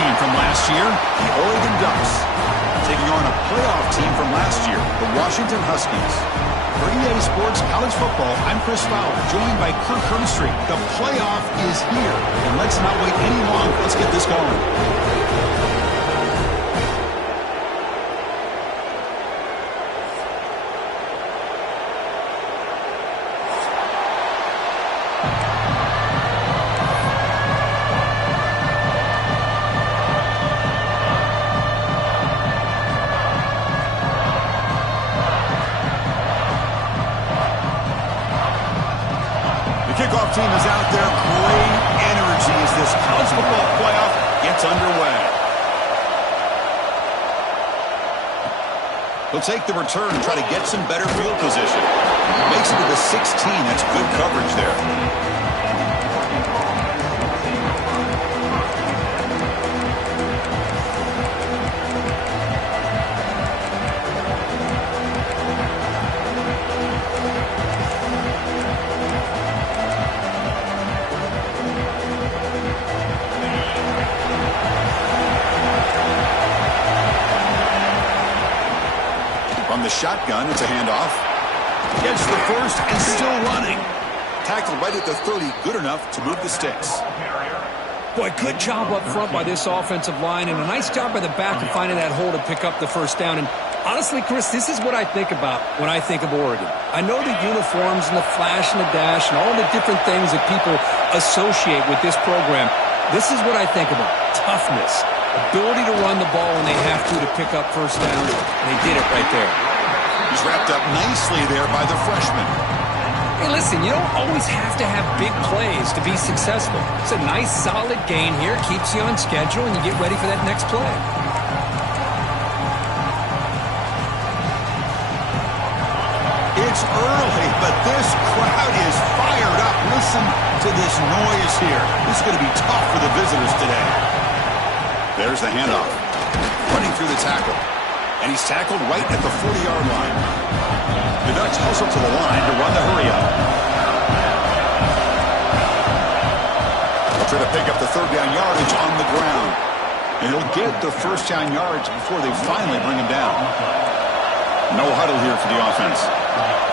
team from last year, the Oregon Ducks, taking on a playoff team from last year, the Washington Huskies. For EA Sports College Football, I'm Chris Fowler, joined by Kirk Herbstreit. The playoff is here, and let's not wait any longer. Let's get this going. Kickoff team is out there. Great energy as this college football playoff gets underway. He'll take the return and try to get some better field position. Makes it to the 16. That's good coverage there. From the shotgun, it's a handoff. Gets the first and still running. Tackled right at the 30, good enough to move the sticks. Boy, good job up front by this offensive line, and a nice job by the back of finding that hole to pick up the first down. And honestly, Chris, this is what I think about when I think of Oregon. I know the uniforms and the flash and the dash and all the different things that people associate with this program. This is what I think about. Toughness. Ability to run the ball when they have to pick up first down, and they did it right there. He's wrapped up nicely there by the freshman. Hey, listen, you don't always have to have big plays to be successful. It's a nice, solid gain here, keeps you on schedule, and you get ready for that next play. It's early, but this crowd is fired up. Listen to this noise here. This is going to be tough for the visitors today. There's the handoff. Running through the tackle. And he's tackled right at the 40-yard line. The Ducks hustle to the line to run the hurry-up. They'll try to pick up the third down yardage on the ground. And he'll get the first down yards before they finally bring him down. No huddle here for the offense.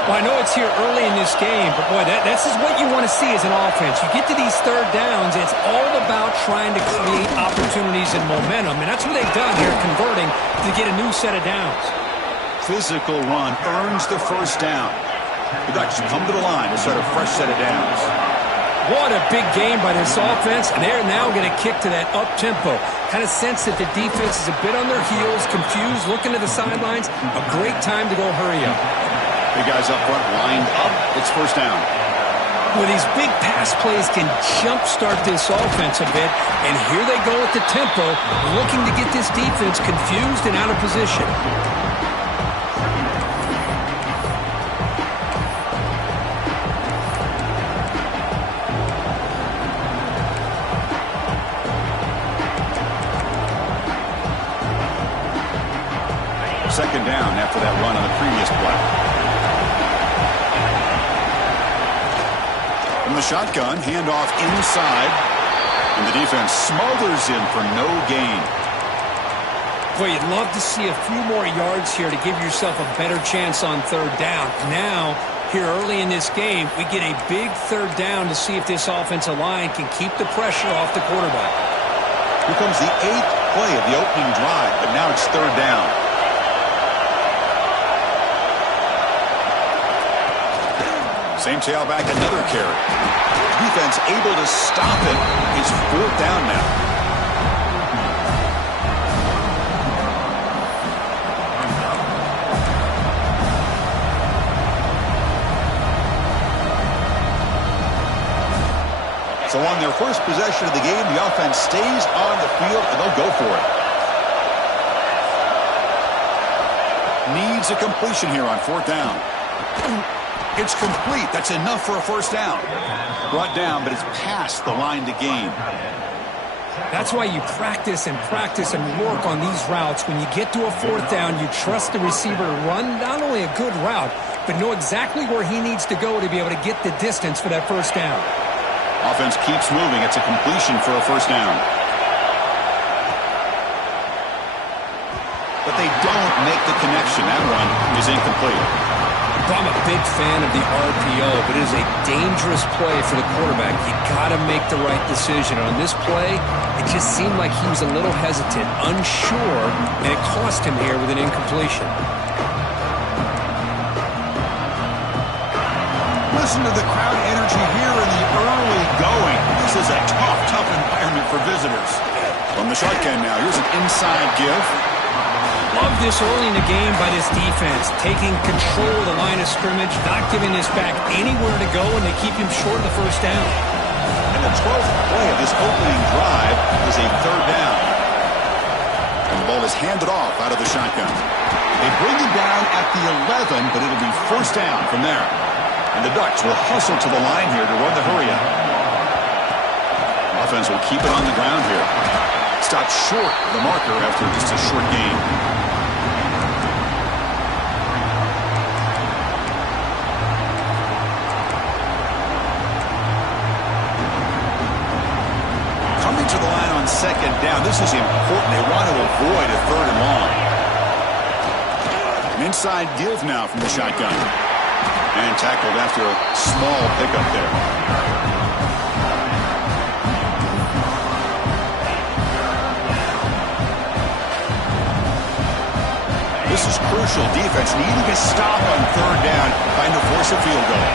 Well, I know it's here early in this game, but boy, this is what you want to see as an offense. You get to these third downs, and it's all about trying to create opportunities and momentum, and that's what they've done here, converting to get a new set of downs. Physical run earns the first down. The Ducks come to the line to start a fresh set of downs. What a big game by this offense, and they're now going to kick to that up-tempo. Kind of sense that the defense is a bit on their heels, confused, looking to the sidelines. A great time to go hurry up. The guys up front lined up. It's first down. Well, these big pass plays can jumpstart this offense a bit, and here they go at the tempo, looking to get this defense confused and out of position. Second down after that run on the previous play. From the shotgun, handoff inside, and the defense smothers him for no gain. Boy, you'd love to see a few more yards here to give yourself a better chance on third down. Now, here early in this game, we get a big third down to see if this offensive line can keep the pressure off the quarterback. Here comes the 8th play of the opening drive, but now it's third down. Same tailback, another carry. Defense able to stop it. It's fourth down now. So on their first possession of the game, the offense stays on the field, and they'll go for it. Needs a completion here on fourth down. It's complete. That's enough for a first down. Brought down, but it's past the line to gain. That's why you practice and work on these routes. When you get to a fourth down, you trust the receiver to run not only a good route, but know exactly where he needs to go to be able to get the distance for that first down. Offense keeps moving. It's a completion for a first down. they don't make the connection. That one is incomplete. I'm a big fan of the RPO, but it is a dangerous play for the quarterback. You got to make the right decision. On this play, it just seemed like he was a little hesitant, unsure, and it cost him here with an incompletion. Listen to the crowd energy here in the early going. This is a tough environment for visitors. From the shotgun now, here's an inside give. Love this early in the game by this defense, taking control of the line of scrimmage, not giving this back anywhere to go, and they keep him short of the first down. And the 12th play of this opening drive is a third down. And the ball is handed off out of the shotgun. They bring him down at the 11, but it'll be first down from there. And the Ducks will hustle to the line here to run the hurry-up. Offense will keep it on the ground here. Stopped short of the marker after just a short gain. Coming to the line on second down. This is important. They want to avoid a third and long. An inside give now from the shotgun. And tackled after a small pickup there. This is crucial. Defense needing a stop on third down, trying to force a field goal.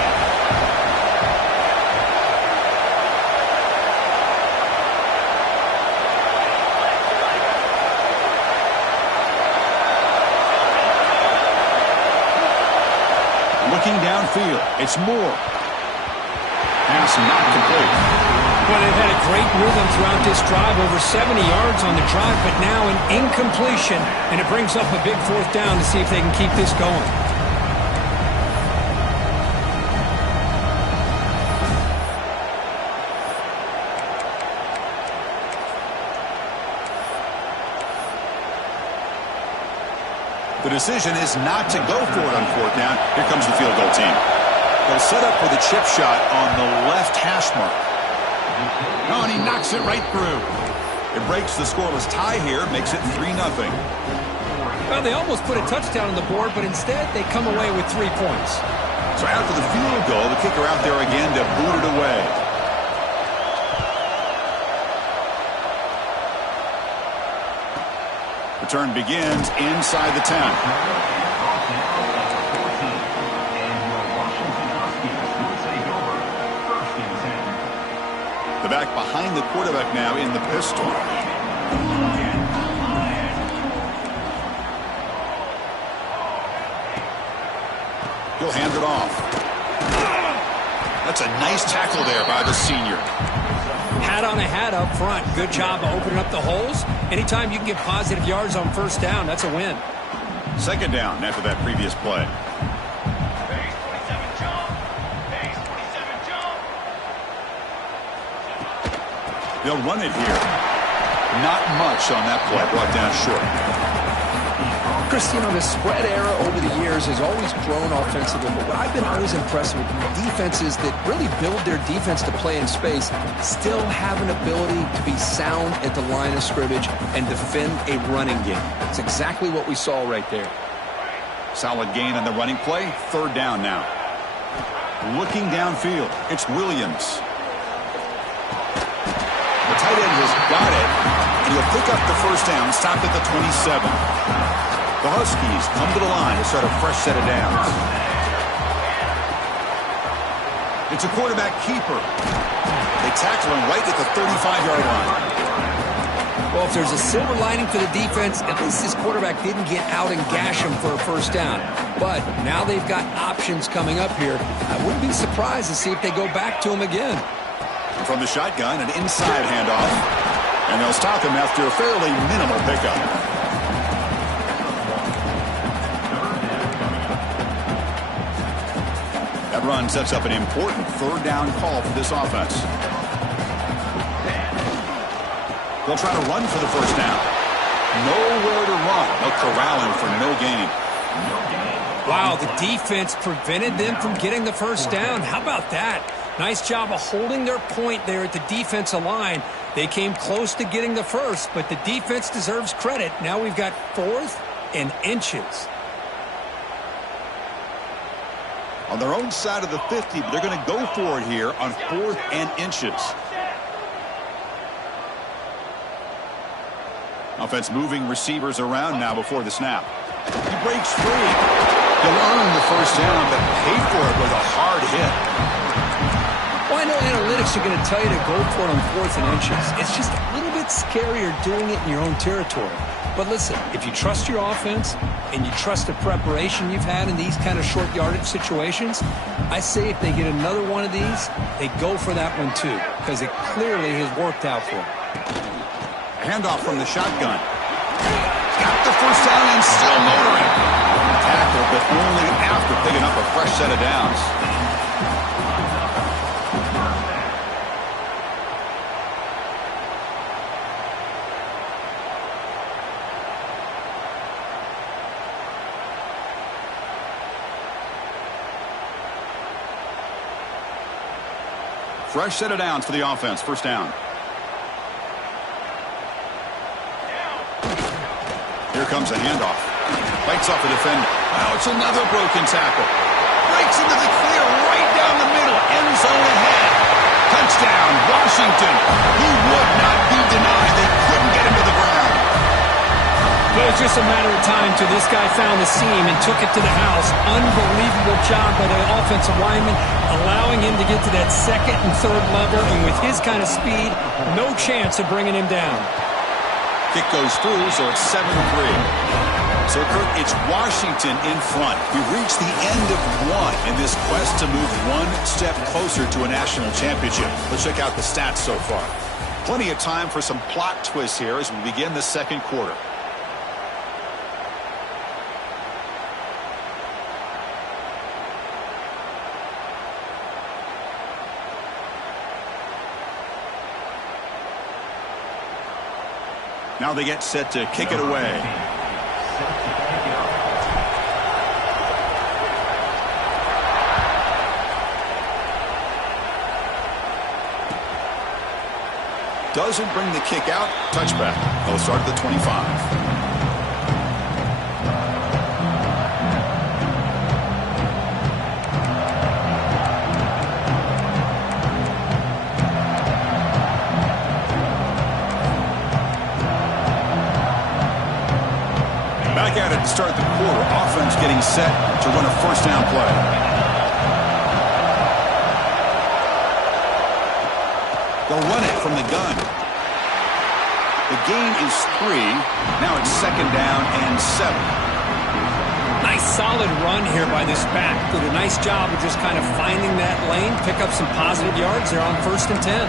Looking downfield, it's Moore. Pass not complete. Well, they've had a great rhythm throughout this drive, over 70 yards on the drive, but now an incompletion, and it brings up a big fourth down to see if they can keep this going. The decision is not to go for it on fourth down. Here comes the field goal team. They'll set up for the chip shot on the left hash mark. Oh, and he knocks it right through. It breaks the scoreless tie here, makes it 3-0. Well, they almost put a touchdown on the board, but instead they come away with 3 points. So after the field goal, the kicker out there again to boot it away. Return begins inside the 10. The back behind the quarterback now in the pistol. He'll hand it off. That's a nice tackle there by the senior. Hat on a hat up front. Good job of opening up the holes. Anytime you can get positive yards on first down, that's a win. Second down after that previous play. They'll run it here. Not much on that play, brought down short. Chris, you know, the spread era over the years has always grown offensively, but what I've been always impressed with defenses that really build their defense to play in space still have an ability to be sound at the line of scrimmage and defend a running game. It's exactly what we saw right there. Solid gain on the running play. Third down now. Looking downfield, it's Williams. The tight end has got it, and he'll pick up the first down, stop at the 27. The Huskies come to the line to start a fresh set of downs. It's a quarterback keeper. They tackle him right at the 35-yard line. Well, if there's a silver lining for the defense, at least this quarterback didn't get out and gash him for a first down. But now they've got options coming up here. I wouldn't be surprised to see if they go back to him again. From the shotgun, an inside handoff. And they'll stop him after a fairly minimal pickup. That run sets up an important third down call for this offense. They'll try to run for the first down. Nowhere to run. They'll corral him for no gain. Wow, the defense prevented them from getting the first down. How about that? Nice job of holding their point there at the defensive line. They came close to getting the first, but the defense deserves credit. Now we've got 4th and inches. On their own side of the 50, but they're going to go for it here on 4th and inches. Offense moving receivers around now before the snap. He breaks free. He'll earn the first down, but pay for it with a hard hit. Well, I know analytics are going to tell you to go for it on 4th and inches. It's just a little bit scarier doing it in your own territory. But listen, if you trust your offense and you trust the preparation you've had in these kind of short yardage situations, I say if they get another one of these, they go for that one too, because it clearly has worked out for them. Handoff from the shotgun. Got the first down and still motoring. Tackle, but only after picking up a fresh set of downs. Fresh set of downs for the offense. First down. Here comes a handoff. Bites off the defender. Wow, it's another broken tackle. Breaks into the clear right down the middle. End zone ahead. Touchdown, Washington. He would not be denied. They couldn't get him to the ground. It was just a matter of time till this guy found the seam and took it to the house. Unbelievable job by the offensive lineman, allowing him to get to that second and third level. And with his kind of speed, no chance of bringing him down. Kick goes through, so it's 7-3. So, Kurt, it's Washington in front. We've reached the end of one in this quest to move one step closer to a national championship. Let's check out the stats so far. Plenty of time for some plot twists here as we begin the second quarter. Now they get set to kick it away. Doesn't bring the kick out. Touchback. They'll start at the 25. Back at it to start the quarter. Offense getting set to run a first down play. They'll run it from the gun. The gain is 3. Now it's second down and 7. Nice solid run here by this back. Did a nice job of just kind of finding that lane, pick up some positive yards there on 1st and 10.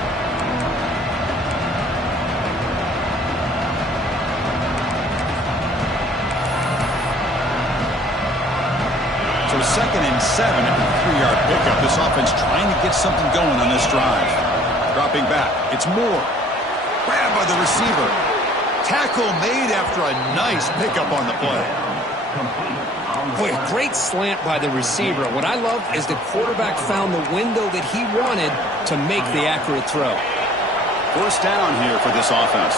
So second and 7 at the 3-yard pickup. This offense trying to get something going on this drive. Dropping back. It's Moore. Grabbed by the receiver. Tackle made after a nice pickup on the play. Boy, a great slant by the receiver. What I love is the quarterback found the window that he wanted to make the accurate throw. First down here for this offense.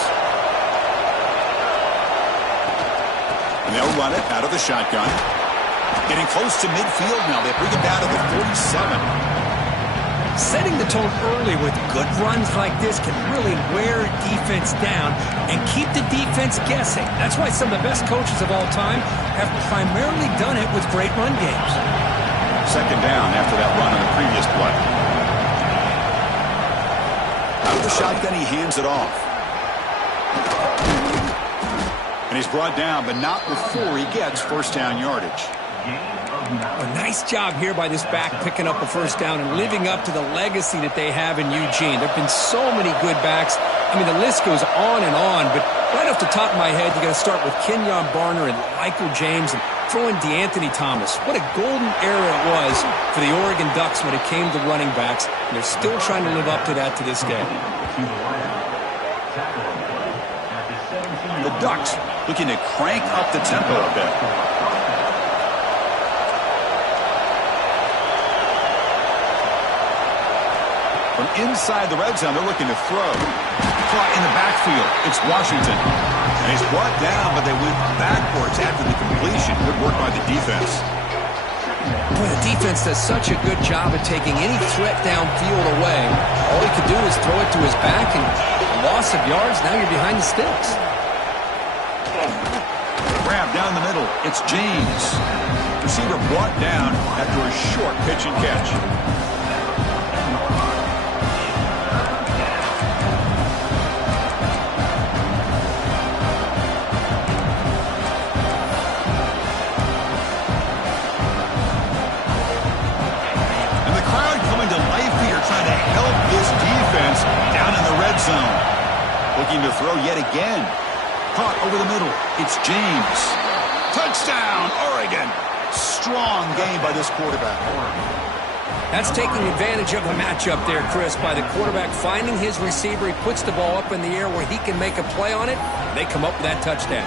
And they'll run it out of the shotgun. Getting close to midfield now. They bring it down to the 47. Setting the tone early with good runs like this can really wear defense down and keep the defense guessing. That's why some of the best coaches of all time have primarily done it with great run games. Second down after that run on the previous play. Out of the shotgun, he hands it off. And he's brought down, but not before he gets first down yardage. A nice job here by this back picking up a first down and living up to the legacy that they have in Eugene. There have been so many good backs. I mean, the list goes on, but right off the top of my head, you got to start with Kenyon Barner and Michael James and throw in DeAnthony Thomas. What a golden era it was for the Oregon Ducks when it came to running backs, and they're still trying to live up to that to this day. The Ducks looking to crank up the tempo a bit. From inside the red zone, they're looking to throw. Caught in the backfield. It's Washington. And he's brought down, but they went backwards after the completion. Good work by the defense. Boy, the defense does such a good job at taking any threat downfield away. All he could do is throw it to his back, and loss of yards, now you're behind the sticks. Grab down the middle. It's James. Receiver brought down after a short pitch and catch. And the crowd coming to life here, trying to help this defense down in the red zone. Looking to throw yet again. Caught over the middle. It's James. Touchdown, Oregon. Strong game by this quarterback. That's taking advantage of the matchup there, Chris, by the quarterback finding his receiver. He puts the ball up in the air where he can make a play on it. They come up with that touchdown.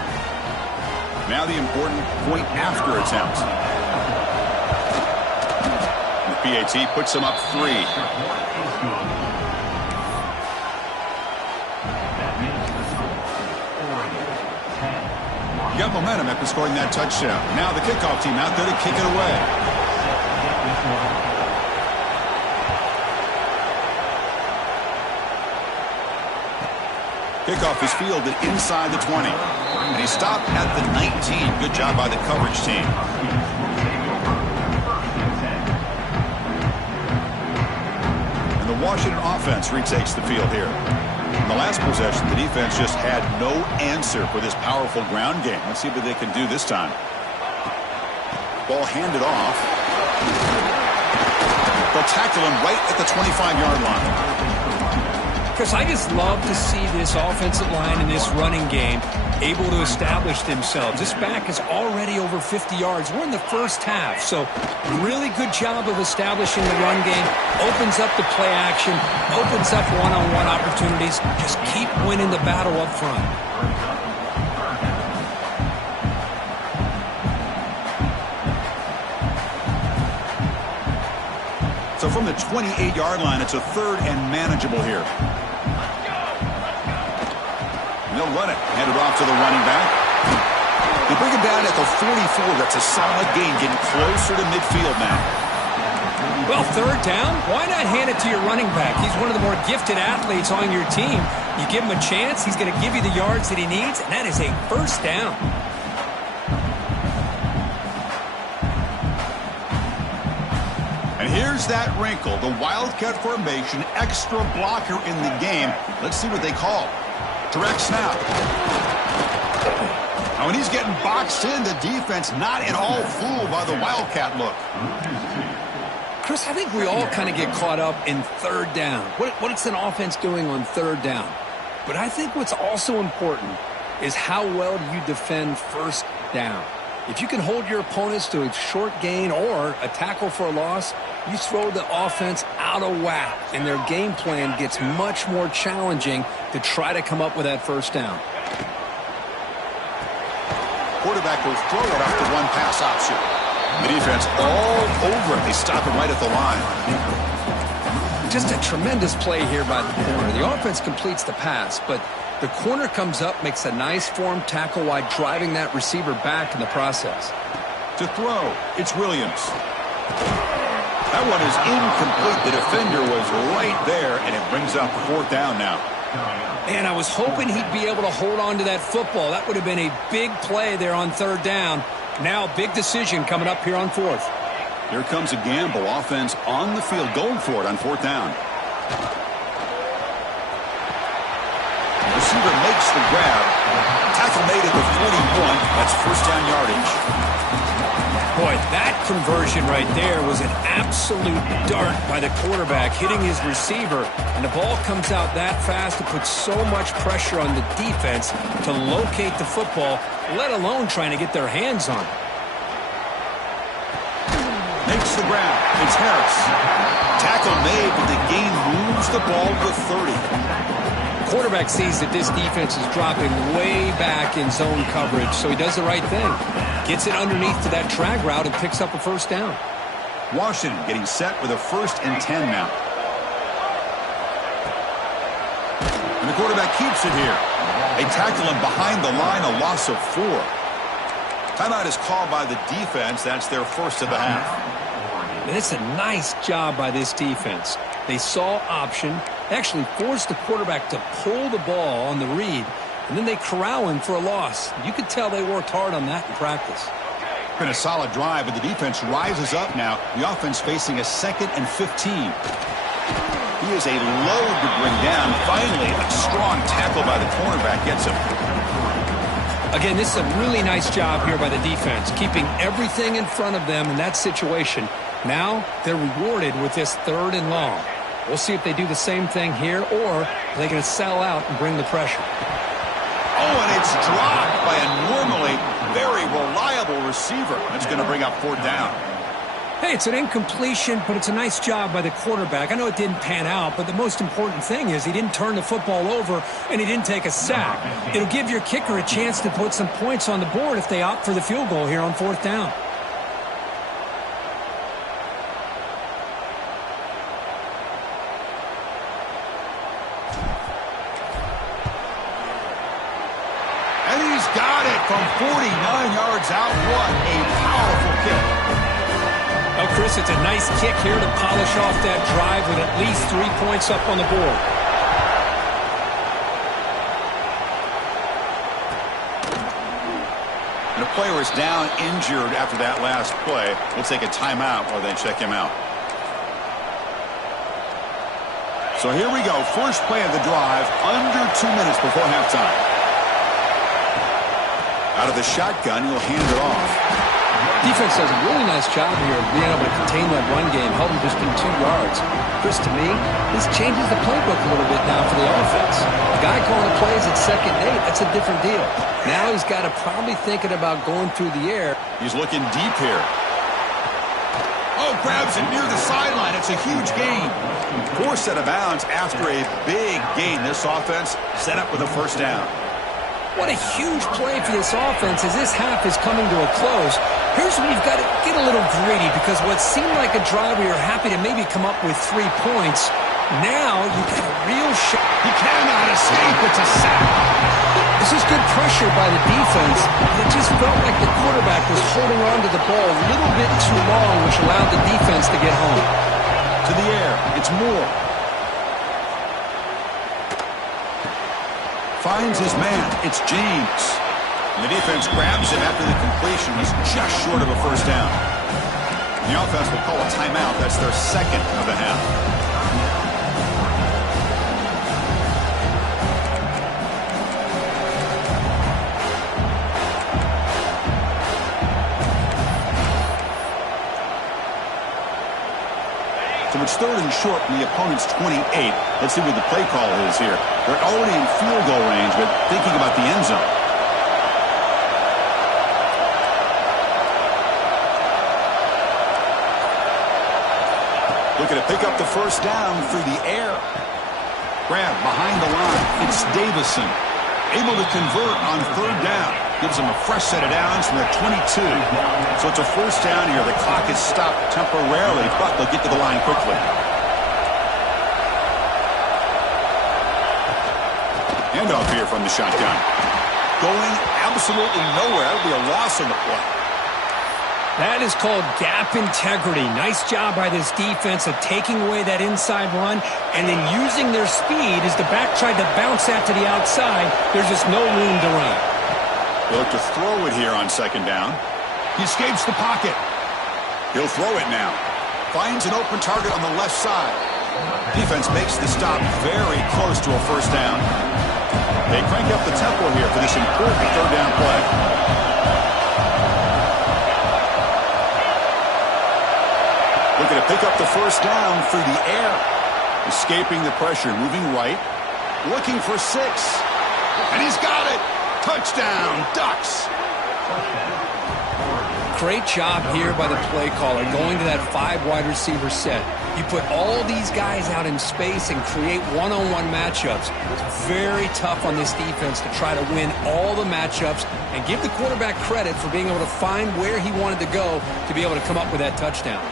Now the important point after attempt. The PAT puts him up 3. Got momentum after scoring that touchdown. Now the kickoff team out there to kick it away. Kickoff is fielded inside the 20. And he stopped at the 19. Good job by the coverage team. And the Washington offense retakes the field here. In the last possession, the defense just had no answer for this powerful ground game. Let's see what they can do this time. Ball handed off. They'll tackle him right at the 25-yard line. Chris, I just love to see this offensive line in this running game able to establish themselves. This back is already over 50 yards. We're in the first half, so really good job of establishing the run game. Opens up the play action, opens up one-on-one opportunities. Just keep winning the battle up front. So from the 28-yard line, it's a 3rd and manageable here. They'll run it. Hand it off to the running back. They bring him down at the 44. That's a solid gain, getting closer to midfield now. Well, 3rd down, why not hand it to your running back? He's one of the more gifted athletes on your team. You give him a chance, he's going to give you the yards that he needs, and that is a 1st down. And here's that wrinkle, the Wildcat formation, extra blocker in the game. Let's see what they call. Direct snap. Now when he's getting boxed in, the defense not at all fooled by the Wildcat look. Chris, I think we all kind of get caught up in 3rd down. What's an offense doing on 3rd down? But I think what's also important is how well do you defend 1st down. If you can hold your opponents to a short gain or a tackle for a loss, you throw the offense out of whack, and their game plan gets much more challenging to try to come up with that 1st down. Quarterback will throw it after one pass option. The defense all over it. They stop it right at the line. Just a tremendous play here by the corner. The offense completes the pass, but the corner comes up, makes a nice form tackle while driving that receiver back in the process. To throw, it's Williams. That one is incomplete. The defender was right there, and it brings up 4th down now. And I was hoping he'd be able to hold on to that football. That would have been a big play there on 3rd down. Now, big decision coming up here on 4th. Here comes a gamble. Offense on the field, going for it on 4th down. Receiver makes the grab. Tackle made at the 41. That's 1st down yardage. Boy, that conversion right there was an absolute dart by the quarterback, hitting his receiver, and the ball comes out that fast. It puts so much pressure on the defense to locate the football, let alone trying to get their hands on it. Makes the grab. It's Harris. Tackle made, but the gain moves the ball to 30. Quarterback sees that this defense is dropping way back in zone coverage, so he does the right thing. Gets it underneath to that drag route and picks up a 1st down. Washington getting set with a 1st and 10 now. And the quarterback keeps it here. They tackle him behind the line, a loss of 4. Timeout is called by the defense. That's their first of the half. And it's a nice job by this defense. They saw option, actually forced the quarterback to pull the ball on the read, and then they corral him for a loss. You could tell they worked hard on that in practice. Been a solid drive, but the defense rises up now. The offense facing a 2nd and 15. He is a load to bring down. Finally, a strong tackle by the cornerback gets him. Again, this is a really nice job here by the defense, keeping everything in front of them in that situation. Now they're rewarded with this 3rd and long. We'll see if they do the same thing here, or they're going to sell out and bring the pressure. Oh, and it's dropped by a normally very reliable receiver. That's going to bring up 4th down. Hey, it's an incompletion, but it's a nice job by the quarterback. I know it didn't pan out, but the most important thing is he didn't turn the football over and he didn't take a sack. It'll give your kicker a chance to put some points on the board if they opt for the field goal here on 4th down. And he's got it from 49 yards out. What a powerful kick. Oh, Chris, it's a nice kick here to polish off that drive with at least 3 points up on the board. And the player is down injured after that last play. We'll take a timeout while they check him out. So here we go. First play of the drive, under 2 minutes before halftime. Out of the shotgun, he'll hand it off. Defense does a really nice job here of being able to contain that run game, held him just in 2 yards. Chris, to me, this changes the playbook a little bit now for the offense. The guy calling the plays at 2nd and 8, that's a different deal. Now he's got to probably thinking about going through the air. He's looking deep here. Oh, grabs it near the sideline. It's a huge gain. 4 set of bounds after a big gain. This offense set up with a 1st down. What a huge play for this offense as this half is coming to a close. Here's where you've got to get a little greedy, because what seemed like a drive where you're happy to maybe come up with 3 points, now you've got a real shot. He cannot escape. It's a sack. This is good pressure by the defense. It just felt like the quarterback was holding on to the ball a little bit too long, which allowed the defense to get home. To the air. It's Moore. Finds his man. It's James. And the defense grabs him after the completion. He's just short of a 1st down. The offense will call a timeout. That's their 2nd of the half. So it's 3rd and short from the opponent's 28. Let's see what the play call is here. They're already in field goal range, but thinking about the end zone. Looking to pick up the 1st down through the air. Grab behind the line. It's Davison. Able to convert on 3rd down. Gives them a fresh set of downs from their 22. So it's a 1st down here. The clock is stopped temporarily, but they'll get to the line quickly. Handoff here from the shotgun. Going absolutely nowhere. It'll be a loss on the play. That is called gap integrity. Nice job by this defense of taking away that inside run and then using their speed as the back tried to bounce that to the outside. There's just no room to run. They'll look to throw it here on 2nd down. He escapes the pocket. He'll throw it now. Finds an open target on the left side. Defense makes the stop very close to a 1st down. They crank up the tempo here for this important 3rd down play. Looking to pick up the 1st down through the air. Escaping the pressure, moving right. Looking for 6. And he's got it. Touchdown, Ducks. Great job here by the play caller, going to that 5 wide receiver set. You put all these guys out in space and create one-on-one matchups. It's very tough on this defense to try to win all the matchups and give the quarterback credit for being able to find where he wanted to go to be able to come up with that touchdown.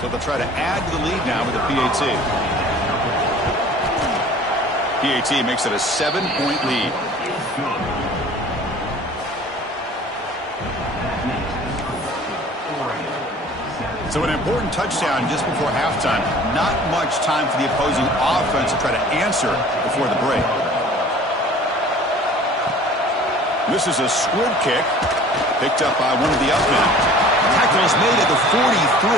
So they'll try to add to the lead now with the PAT. PAT makes it a 7-point lead. So an important touchdown just before halftime. Not much time for the opposing offense to try to answer before the break. This is a squib kick picked up by one of the upmen. Tackle is made at the 43,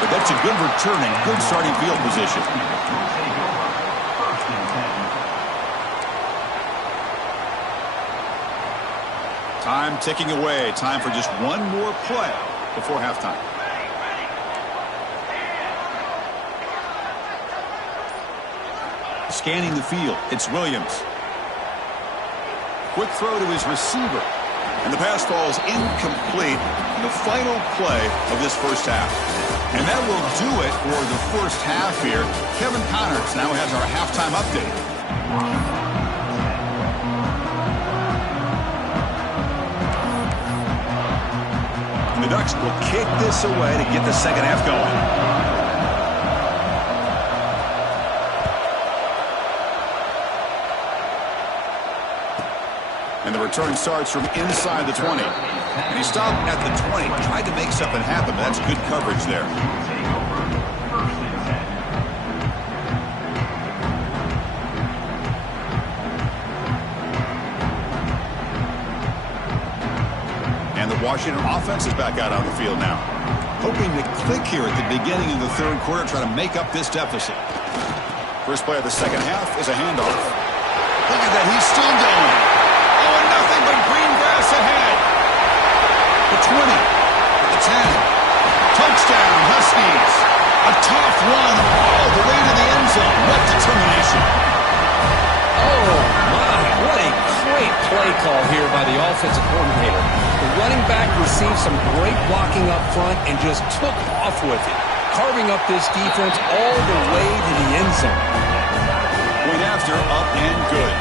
but that's a good return and good starting field position. Time ticking away. Time for just one more play before halftime. Scanning the field, it's Williams. Quick throw to his receiver. And the pass falls incomplete in the final play of this first half. And that will do it for the first half here. Kevin Connors now has our halftime update. And the Ducks will kick this away to get the second half going. And the return starts from inside the 20. And he stopped at the 20, tried to make something happen, but that's good coverage there. And the Washington offense is back out on the field now. Hoping to click here at the beginning of the third quarter, try to make up this deficit. First play of the second half is a handoff. Look at that, he's still going. Nothing but green grass ahead. The 20, the 10. Touchdown, Huskies. A tough run all the way to the end zone. What determination. Oh, my. What a great play call here by the offensive coordinator. The running back received some great blocking up front and just took off with it, carving up this defense all the way to the end zone. Point after, up and good.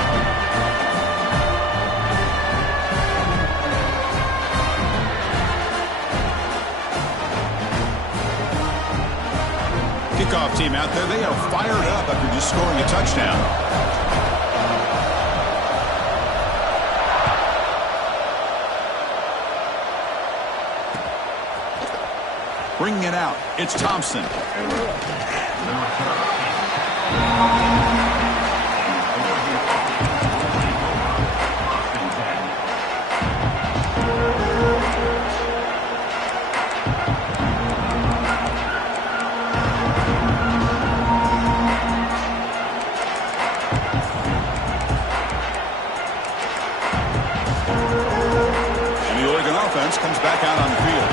Kickoff team out there, they are fired up after just scoring a touchdown. Bringing it out, it's Thompson. Comes back out on the field.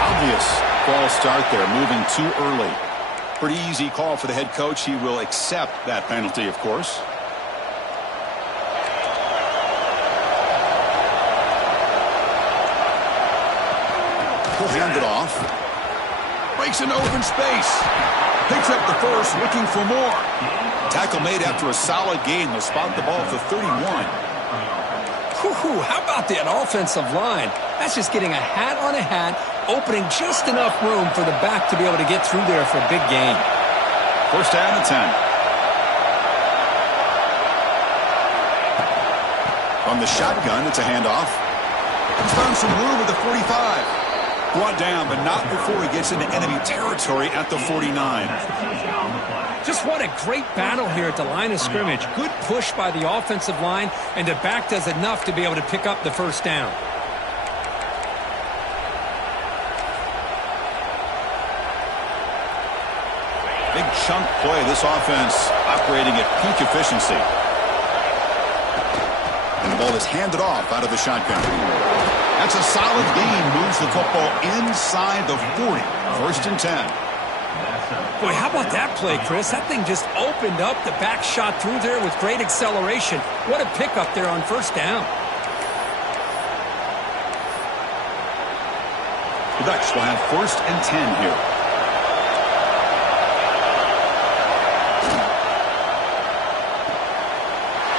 Obvious false start there, moving too early. Pretty easy call for the head coach. He will accept that penalty, of course. He'll hand it off. Breaks into open space. Picks up the first, looking for more. Tackle made after a solid gain. They'll spot the ball at the 31. How about that offensive line? That's just getting a hat on a hat, opening just enough room for the back to be able to get through there for a big gain. First down and 10. From the shotgun, it's a handoff. He's found some room at the 45. Brought down, but not before he gets into enemy territory at the 49. Just what a great battle here at the line of scrimmage. Good push by the offensive line, and the back does enough to be able to pick up the first down. Big chunk play. This offense operating at peak efficiency. And the ball is handed off out of the shotgun. That's a solid gain. Moves the football inside the 40. First and 10. Boy, how about that play, Chris? That thing just opened up. The back shot through there with great acceleration. What a pickup there on first down. The Ducks will have first and 10 here.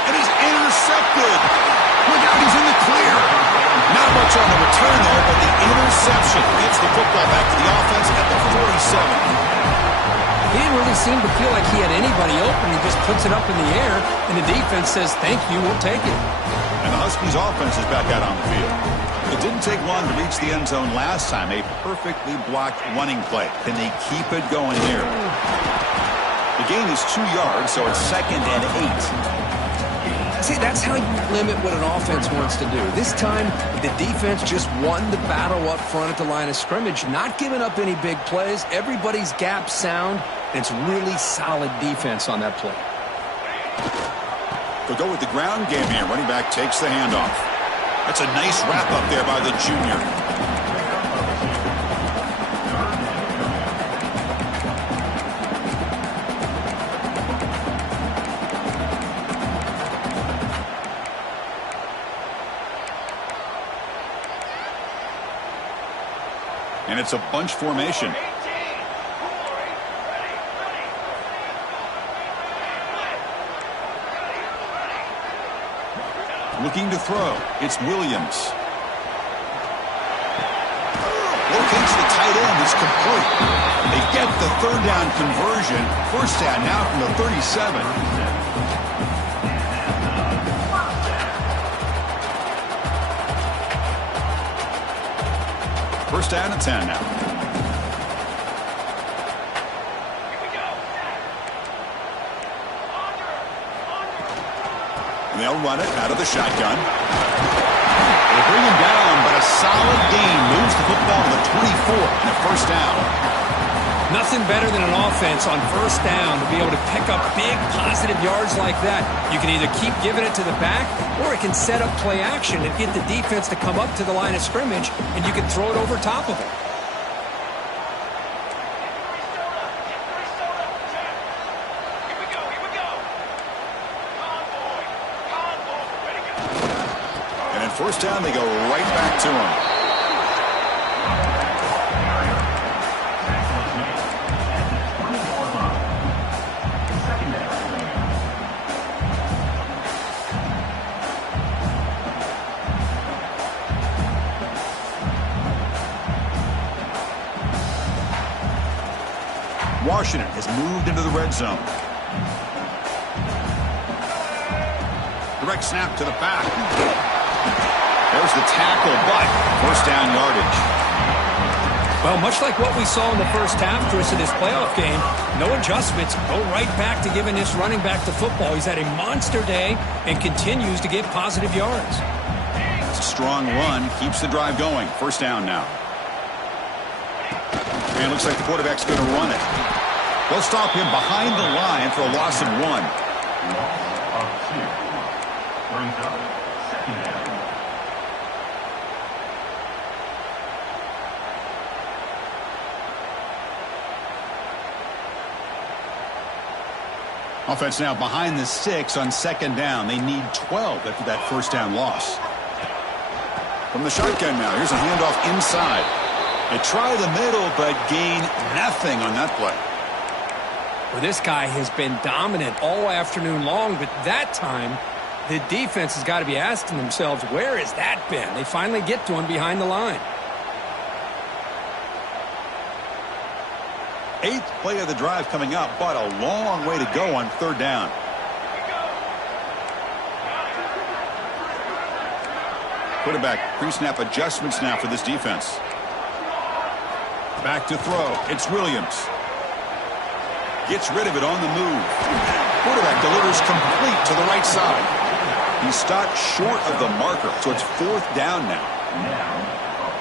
And he's intercepted. Look out, he's in the clear. Not much on the return there, but the interception gets the football back to the He didn't really seem to feel like he had anybody open. He just puts it up in the air, and the defense says, thank you, we'll take it. And the Huskies offense is back out on the field. It didn't take long to reach the end zone last time. A perfectly blocked running play. Can they keep it going here? The gain is 2 yards, so it's 2nd and 8. See, that's how you limit what an offense wants to do. This time, the defense just won the battle up front at the line of scrimmage, not giving up any big plays. Everybody's gap sound. It's really solid defense on that play. They'll go with the ground game here. Running back takes the handoff. That's a nice wrap up there by the junior. And it's a bunch formation. Looking to throw. It's Williams. Locates the tight end. It's complete. They get the 3rd down conversion. 1st down now from the 37. First down and 10 now. And they'll run it out of the shotgun. They bring him down, but a solid gain moves the football to the 24 and a 1st down. Nothing better than an offense on 1st down to be able to pick up big positive yards like that. You can either keep giving it to the back, or it can set up play action and get the defense to come up to the line of scrimmage, and you can throw it over top of it. And at 1st down, they go right back to him. Washington has moved into the red zone. Direct snap to the back. There's the tackle, but 1st down yardage. Well, much like what we saw in the 1st half, Chris, of this playoff game, no adjustments. Go right back to giving this running back the football. He's had a monster day and continues to get positive yards. It's a strong run. Keeps the drive going. 1st down now. And it looks like the quarterback's going to run it. They'll stop him behind the line for a loss of 1. Offense now behind the 6 on 2nd down. They need 12 after that 1st down loss. From the shotgun now, here's a handoff inside. They try the middle, but gain nothing on that play. Well, this guy has been dominant all afternoon long, but that time, the defense has got to be asking themselves, where has that been? They finally get to him behind the line. 8th play of the drive coming up, but a long way to go on 3rd down. Quarterback pre-snap adjustments now for this defense. Back to throw. It's Williams. Gets rid of it on the move. Quarterback delivers complete to the right side. He stopped short of the marker, so it's 4th down now.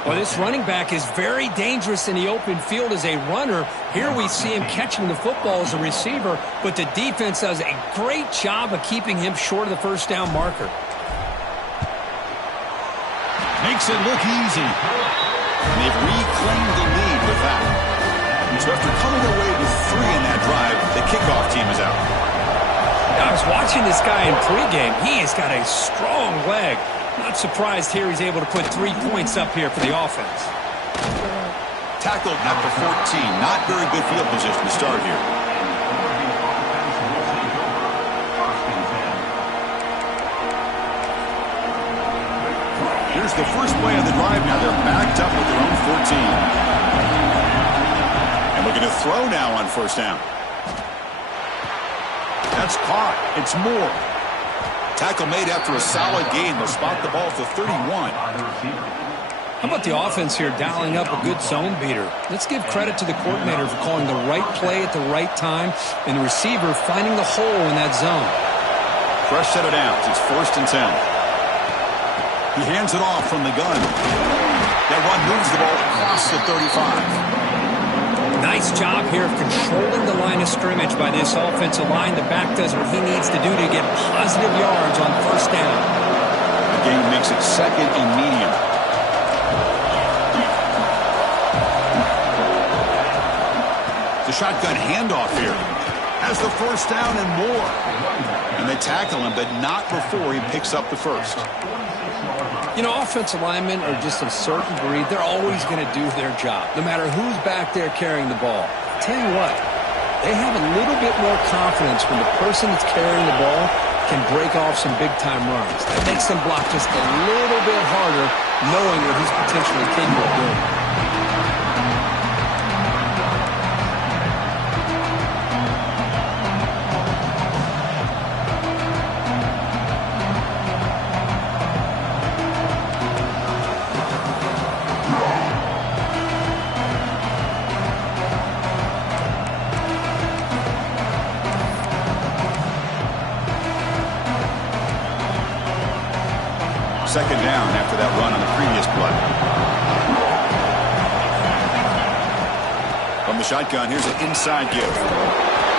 Well, this running back is very dangerous in the open field as a runner. Here we see him catching the football as a receiver, but the defense does a great job of keeping him short of the 1st down marker. Makes it look easy. And they've reclaimed the lead with that. So after coming away with 3 in that drive, the kickoff team is out. I was watching this guy in pregame. He has got a strong leg. Not surprised here he's able to put 3 points up here for the offense. Tackled at the 14. Not very good field position to start here. Here's the first play of the drive now. They're backed up with their own 14. And with Looking to throw now on first down. That's caught. It's Moore. Tackle made after a solid gain. They'll spot the ball at the 31. How about the offense here dialing up a good zone beater? Let's give credit to the coordinator for calling the right play at the right time and the receiver finding the hole in that zone. Fresh set of downs. It's 1st and 10. He hands it off from the gun. That run moves the ball across the 35. Nice job here of controlling the line of scrimmage by this offensive line. The back does what he needs to do to get positive yards on first down. The game makes it 2nd and medium. The shotgun handoff here. Has the first down and more. And they tackle him, but not before he picks up the first. You know, offensive linemen are just a certain breed. They're always going to do their job, no matter who's back there carrying the ball. I'll tell you what, they have a little bit more confidence when the person that's carrying the ball can break off some big-time runs. That makes them block just a little bit harder, knowing what he's potentially capable of doing. Second down after that run on the previous play. From the shotgun, here's an inside give.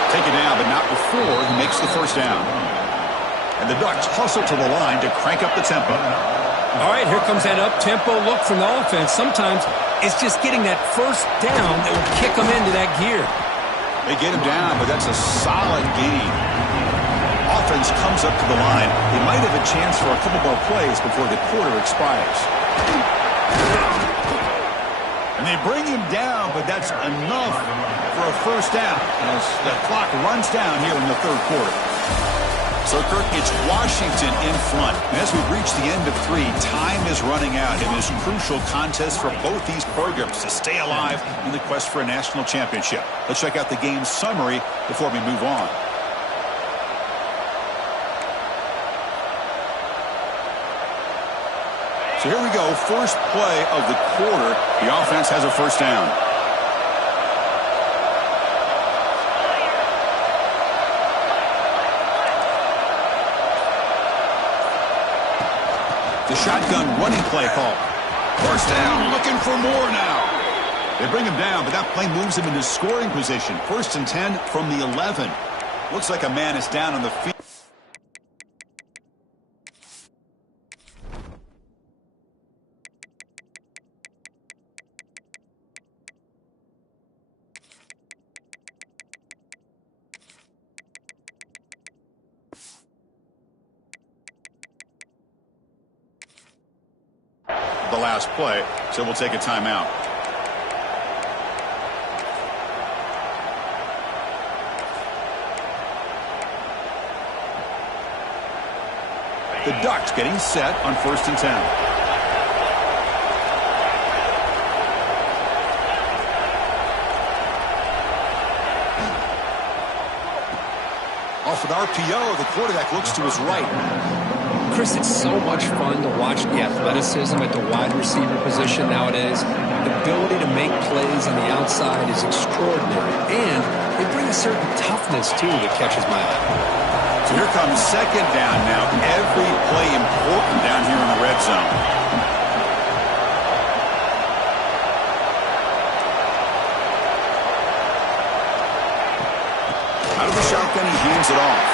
Take it down, but not before he makes the first down. And the Ducks hustle to the line to crank up the tempo. All right, here comes that up-tempo look from the offense. Sometimes it's just getting that first down that will kick them into that gear. They get him down, but that's a solid gain. Offense comes up to the line. They might have a chance for a couple more plays before the quarter expires. And they bring him down, but that's enough for a first down as the clock runs down here in the 3rd quarter. So, Kirk, it's Washington in front. And as we've reached the end of 3, time is running out in this crucial contest for both these programs to stay alive in the quest for a national championship. Let's check out the game's summary before we move on. So here we go, first play of the quarter. The offense has a first down. The shotgun running play call. First down, looking for more now. They bring him down, but that play moves him into scoring position. 1st and 10 from the 11. Looks like a man is down on the field. The last play, so we'll take a timeout. The Ducks getting set on 1st and 10. Off an RPO, the quarterback looks to his right. Chris, it's so much fun to watch the athleticism at the wide receiver position nowadays. The ability to make plays on the outside is extraordinary, and they bring a certain toughness, too, that catches my eye. So here comes 2nd down now. Every play important down here in the red zone. Out of the shotgun, he hands it off.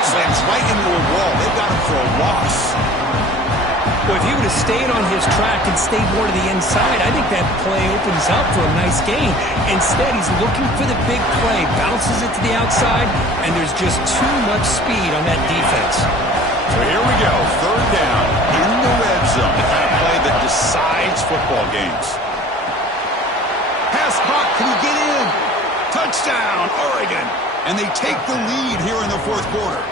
Slams right into a wall. They've got him for a loss. Well, if he would have stayed on his track and stayed more to the inside, I think that play opens up for a nice gain. Instead, he's looking for the big play, bounces it to the outside, and there's just too much speed on that defense. So here we go, 3rd down in the red zone. The kind of play that decides football games. Pass caught, can he get in? Touchdown, Oregon. And they take the lead here in the fourth quarter.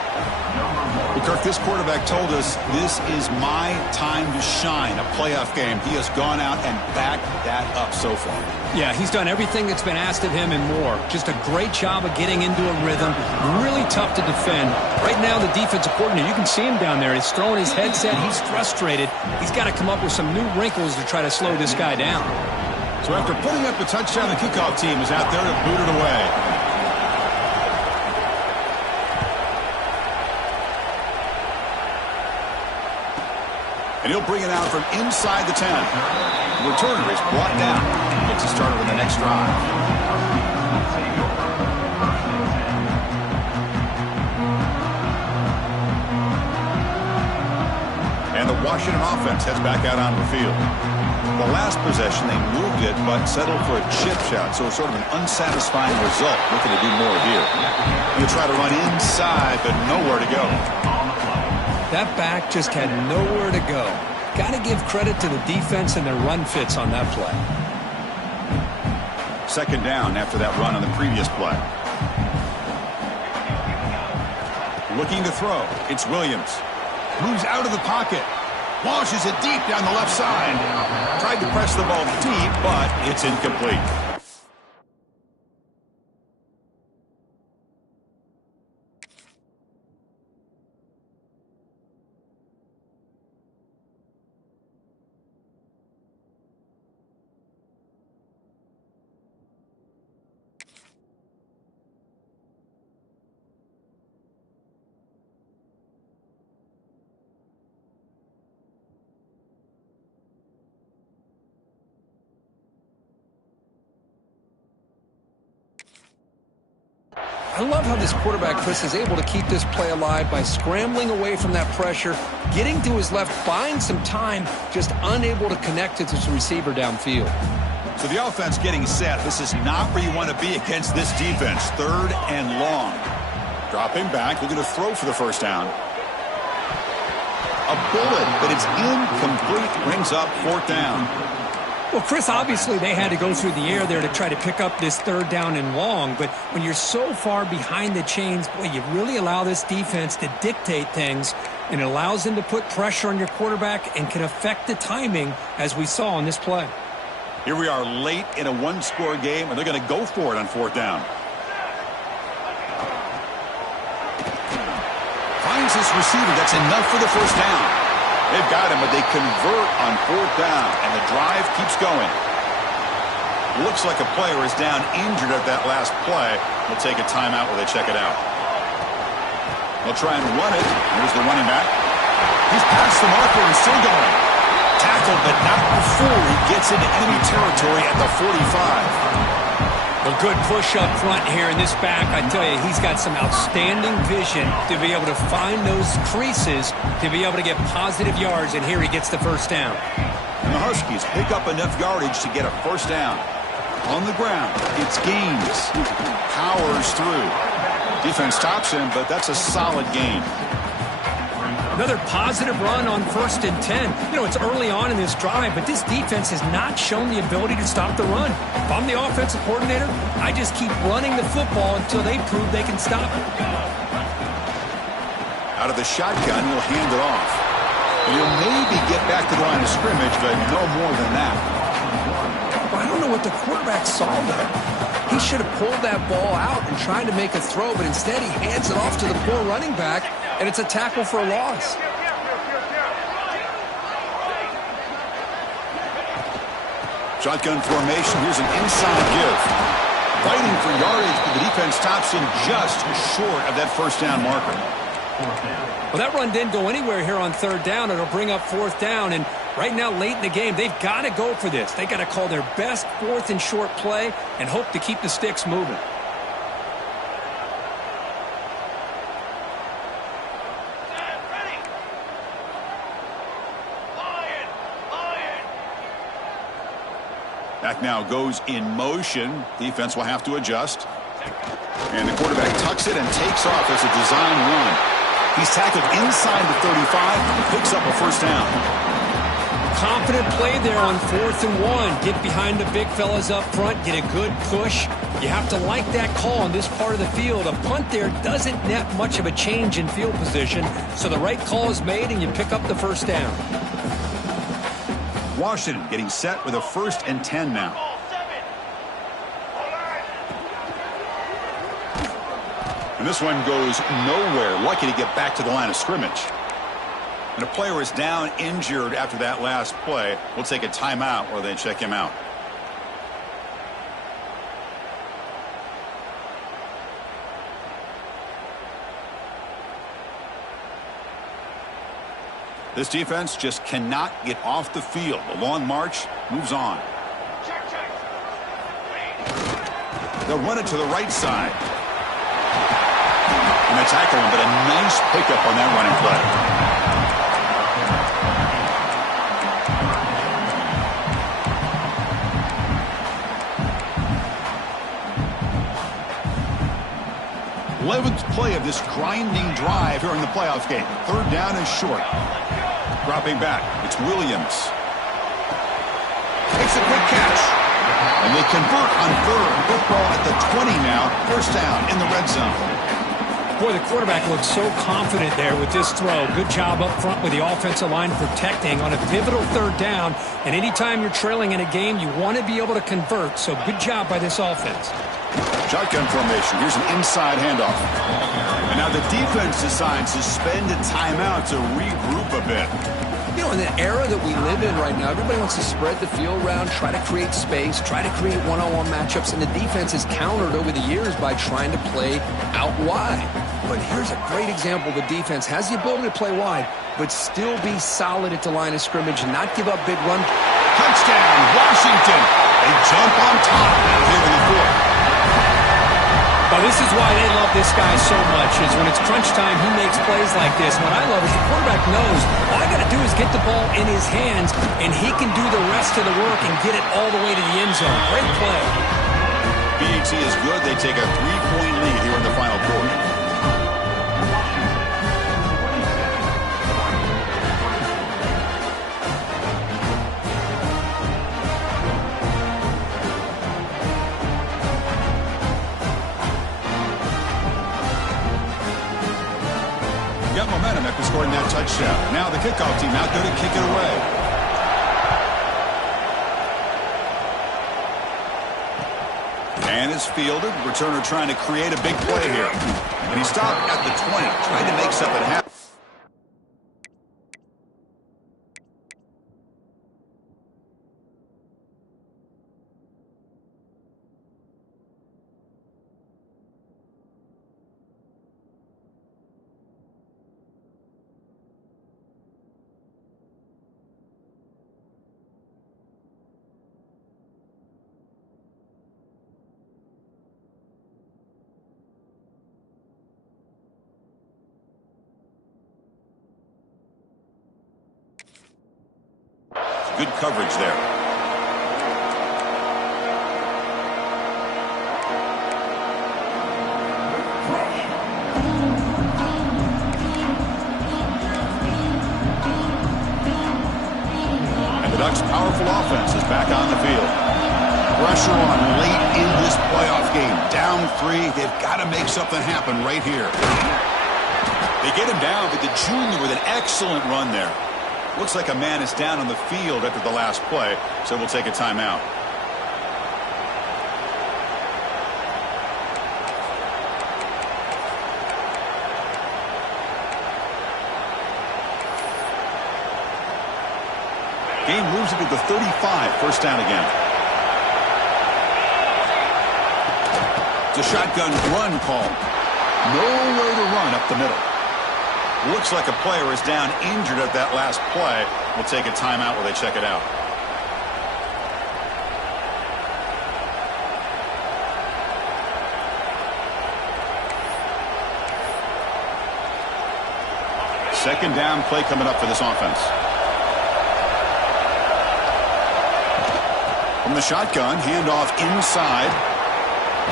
Well, Kirk, this quarterback told us this is my time to shine, a playoff game. He has gone out and backed that up so far. Yeah, he's done everything that's been asked of him and more. Just a great job of getting into a rhythm. Really tough to defend. Right now, the defensive coordinator, you can see him down there. He's throwing his headset. He's frustrated. He's got to come up with some new wrinkles to try to slow this guy down. So after putting up the touchdown, the kickoff team is out there to boot it away. And he'll bring it out from inside the 10. The returner is brought down. Gets us started on the next drive. And the Washington offense heads back out on the field. The last possession, they moved it, but settled for a chip shot. So sort of an unsatisfying result. Looking to do more here. He'll try to run inside, but nowhere to go. That back just had nowhere to go. Got to give credit to the defense and their run fits on that play. Second down after that run on the previous play. Looking to throw. It's Williams. Moves out of the pocket. Launches it deep down the left side. Tried to press the ball deep, but it's incomplete. I love how this quarterback, Chris, is able to keep this play alive by scrambling away from that pressure, getting to his left, buying some time, just unable to connect it to his receiver downfield. So the offense getting set. This is not where you want to be against this defense. Third and long. Dropping back, looking to throw for the first down. A bullet, but it's incomplete. Brings up fourth down. Well, Chris, obviously they had to go through the air there to try to pick up this third down and long, but when you're so far behind the chains, boy, you really allow this defense to dictate things, and it allows them to put pressure on your quarterback and can affect the timing, as we saw on this play. Here we are late in a one-score game, and they're going to go for it on fourth down. Finds his receiver. That's enough for the first down. They've got him, but they convert on fourth down, and the drive keeps going. Looks like a player is down injured at that last play. They'll take a timeout while they check it out. They'll try and run it. Here's the running back. He's past the marker and still going. Tackled, but not before he gets into enemy territory at the 45. A good push up front here in this back. I tell you, he's got some outstanding vision to be able to find those creases, to be able to get positive yards, and here he gets the first down. And the Huskies pick up enough yardage to get a first down. On the ground, it's Gaines. Powers through. Defense stops him, but that's a solid gain. Another positive run on 1st and 10. You know, it's early on in this drive, but this defense has not shown the ability to stop the run. If I'm the offensive coordinator, I just keep running the football until they prove they can stop it. Out of the shotgun, he'll hand it off. He'll maybe get back to the line of scrimmage, but no more than that. I don't know what the quarterback saw there. He should have pulled that ball out and tried to make a throw, but instead he hands it off to the poor running back, and it's a tackle for a loss. Shotgun formation. Here's an inside give. Fighting for yardage, but the defense stops him just short of that first down marker. Well, that run didn't go anywhere here on third down. It'll bring up fourth down, and right now, late in the game, they've got to go for this. They've got to call their best fourth and short play and hope to keep the sticks moving. Back now goes in motion. Defense will have to adjust. And the quarterback tucks it and takes off as a design run. He's tackled inside the 35 and picks up a first down. Confident play there on 4th and 1. Get behind the big fellas up front, get a good push, You have to like that call in this part of the field. A punt there doesn't net much of a change in field position, so the right call is made and you pick up the first down. Washington getting set with a 1st and 10 now. And this one goes nowhere. Lucky to get back to the line of scrimmage. And a player is down injured after that last play. We'll take a timeout or they check him out. This defense just cannot get off the field. The long march moves on. They'll run it to the right side. And they tackle him, but a nice pickup on that running play. Eleventh play of this grinding drive here in the playoff game. 3rd down and short. Dropping back, it's Williams. Takes a quick catch. And they convert on 3rd. Football at the 20 now. 1st down in the red zone. Boy, the quarterback looks so confident there with this throw. Good job up front with the offensive line protecting on a pivotal 3rd down. And anytime you're trailing in a game, you want to be able to convert. So good job by this offense. Shotgun formation. Here's an inside handoff. And now the defense decides to spend a timeout to regroup a bit. You know, in the era that we live in right now, everybody wants to spread the field around, try to create space, try to create one-on-one matchups, and the defense has countered over the years by trying to play out wide. But here's a great example. The defense has the ability to play wide, but still be solid at the line of scrimmage and not give up big run. Touchdown, Washington. They jump on top now here in the 4th. Well, this is why they love this guy so much, is when it's crunch time, he makes plays like this. What I love is the quarterback knows all I got to do is get the ball in his hands, and he can do the rest of the work and get it all the way to the end zone. Great play. BAT is good. They take a 3-point lead here in the final quarter. Got momentum after scoring that touchdown. Now the kickoff team out there to kick it away. And is fielded. Returner trying to create a big play here. And he stopped at the 20, trying to make something happen. Good coverage there. And the Ducks' powerful offense is back on the field. Pressure on late in this playoff game. Down 3. They've got to make something happen right here. They get him down, but the junior with an excellent run there. Looks like a man is down on the field after the last play, so we'll take a timeout. Game moves it to the 35, 1st down again. It's a shotgun run call. Nowhere to run up the middle. Looks like a player is down injured at that last play. We'll take a timeout while they check it out. Second down play coming up for this offense. From the shotgun, handoff inside.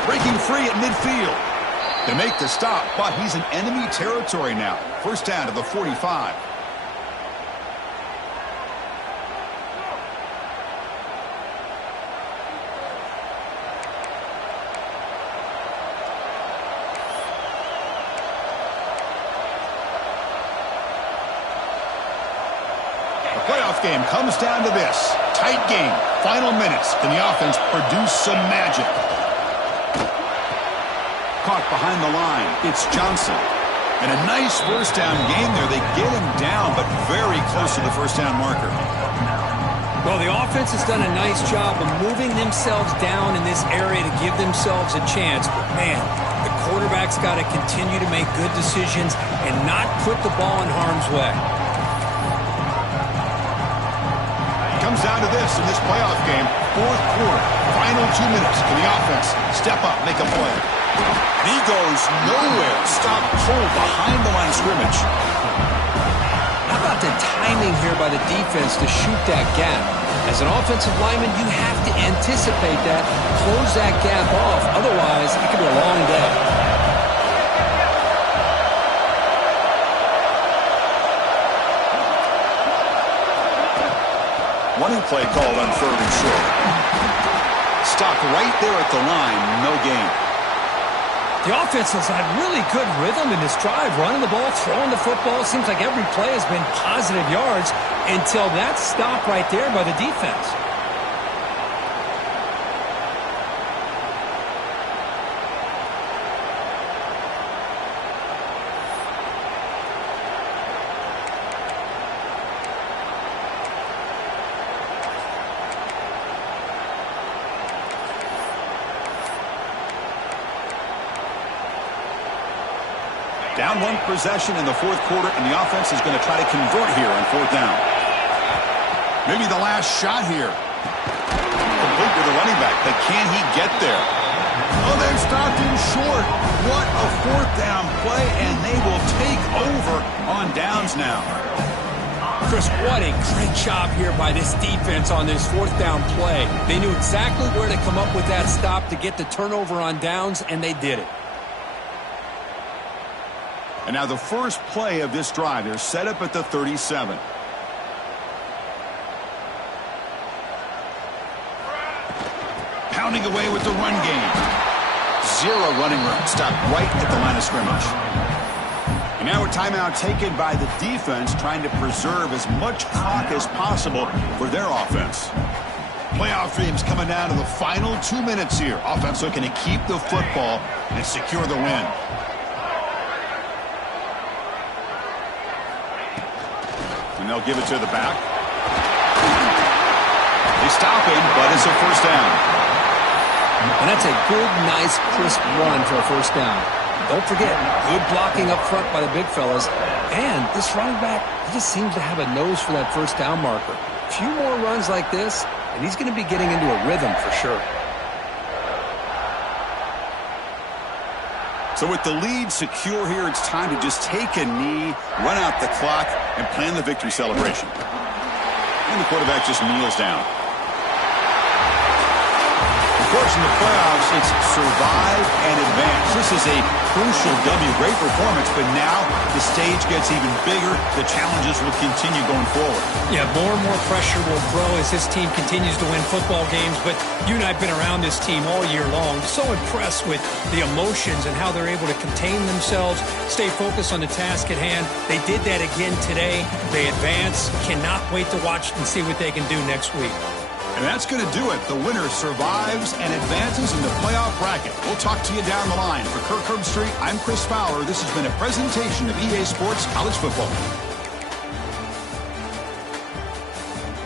Breaking free at midfield. They make the stop, but he's in enemy territory now. 1st down to the 45. playoff game comes down to this. Tight game. Final minutes. Can the offense produce some magic? Caught behind the line. It's Johnson. And a nice first down game there. They get him down, but very close to the first down marker. Well, the offense has done a nice job of moving themselves down in this area to give themselves a chance. But, man, the quarterback's got to continue to make good decisions and not put the ball in harm's way. It comes down to this in this playoff game. Fourth quarter, final 2 minutes. Can the offense step up, make a play? And he goes nowhere. Stop cold behind the line of scrimmage. How about the timing here by the defense to shoot that gap? As an offensive lineman, you have to anticipate that, close that gap off. Otherwise, it could be a long day. Running play called on 3rd and short. Stopped right there at the line. No gain. The offense has had really good rhythm in this drive, running the ball, throwing the football. It seems like every play has been positive yards until that stop right there by the defense. Down one possession in the fourth quarter, and the offense is going to try to convert here on 4th down. Maybe the last shot here. Complete with the running back, but can he get there? Oh, they've stopped him short. What a 4th down play, and they will take over on downs now. Chris, what a great job here by this defense on this 4th down play. They knew exactly where to come up with that stop to get the turnover on downs, and they did it. And now the first play of this drive. They're set up at the 37. Pounding away with the run game. Zero running room. Stopped right at the line of scrimmage. And now a timeout taken by the defense, trying to preserve as much clock as possible for their offense. Playoff dreams coming down to the final 2 minutes here. Offense looking to keep the football and secure the win. And they'll give it to the back. They stop him, but it's a first down. And that's a good, nice, crisp run for a first down. Don't forget, good blocking up front by the big fellas. And this running back, he just seems to have a nose for that first down marker. A few more runs like this, and he's going to be getting into a rhythm for sure. So with the lead secure here, it's time to just take a knee, run out the clock, and plan the victory celebration. And the quarterback just kneels down. Of course, in the playoffs, it's survive and advance. This is a crucial W. Great performance, but now the stage gets even bigger. The challenges will continue going forward. Yeah, more and more pressure will grow as this team continues to win football games. But you and I have been around this team all year long. So impressed with the emotions and how they're able to contain themselves, stay focused on the task at hand. They did that again today. They advance. Cannot wait to watch and see what they can do next week. And that's going to do it. The winner survives and advances in the playoff bracket. We'll talk to you down the line. For Kirk Herbstreit, I'm Chris Fowler. This has been a presentation of EA Sports College Football.